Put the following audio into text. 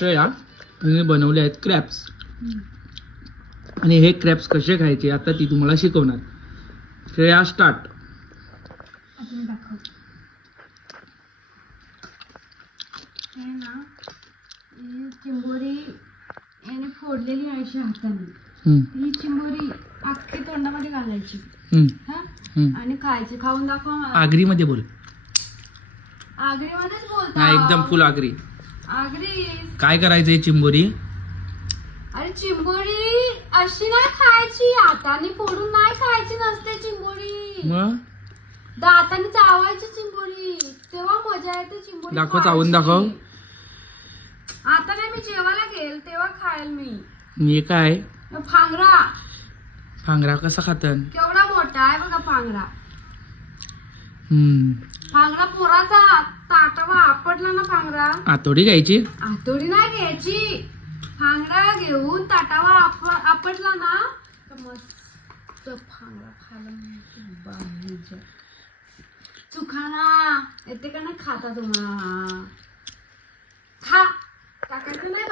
श्रेया तिने बनवले आहेत क्रॅप्स आणि हे क्रॅप्स कसे खायचे आता ती तुम्हाला शिकवणार. श्रेया स्टार्ट. चिंबोरी याने फोडलेली अशी हाताने ही चिंबोरी अख्खी तोंडामध्ये घालायची आणि खायची. खाऊन दाखव मला. आगरीमध्ये बोल. आगरीमध्येच बोलता. हा एकदम फुल आगरी. आगरी काय करायचंय चिंबोरी? अरे चिंबोरी अशी नाही खायची, हाताने फोडून नाही खायची नसते चिंबोरी. मग दाताने चावायची चिंबोरी, तेव्हा मजा येते चिंबोरी. दाखव, चावून दाखव. आता नाही, मी जेवायला घेईल तेव्हा खाईल मी. हे काय? फांगरा. फांगरा कसा खातात? केवढा मोठा आहे बघा फांगरा. हम्म. फांगरा पोराचा ताटावर आपटला ना फांगरा. आतोडी घ्यायची? आतोडी नाही घ्यायची, फांगरा घेऊन ताटावर आपटला ना तर मस्त फांगरा खायला. तू खा ना, येते का नाही खाता तुम्हाला? खा. टाकायचं नाही.